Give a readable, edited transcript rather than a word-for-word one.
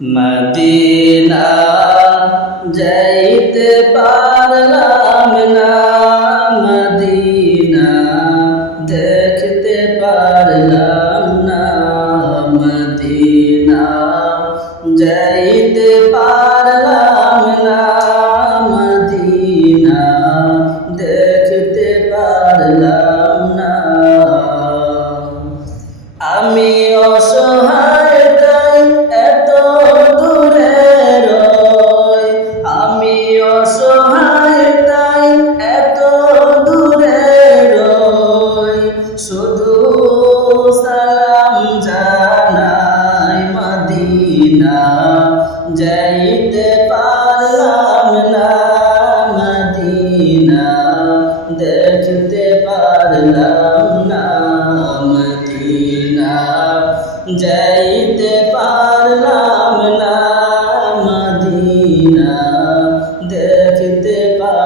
Medina যাইতে পারলাম না, মদিনা দেখতে পারলাম না, মদিনা যাইতে পারলাম না, মদিনা দেখতে পারলাম না। আমি অসহায় তাই এত দূরে রই, আমি অসহায় তাই এত দূরে রই, শুধু সালাম জানাই মদিনা যাইতে পারলাম না, মদিনা দেখতে পারলাম না, মদিনা যাইতে পারলাম না, মদিনা দেখতে পারলাম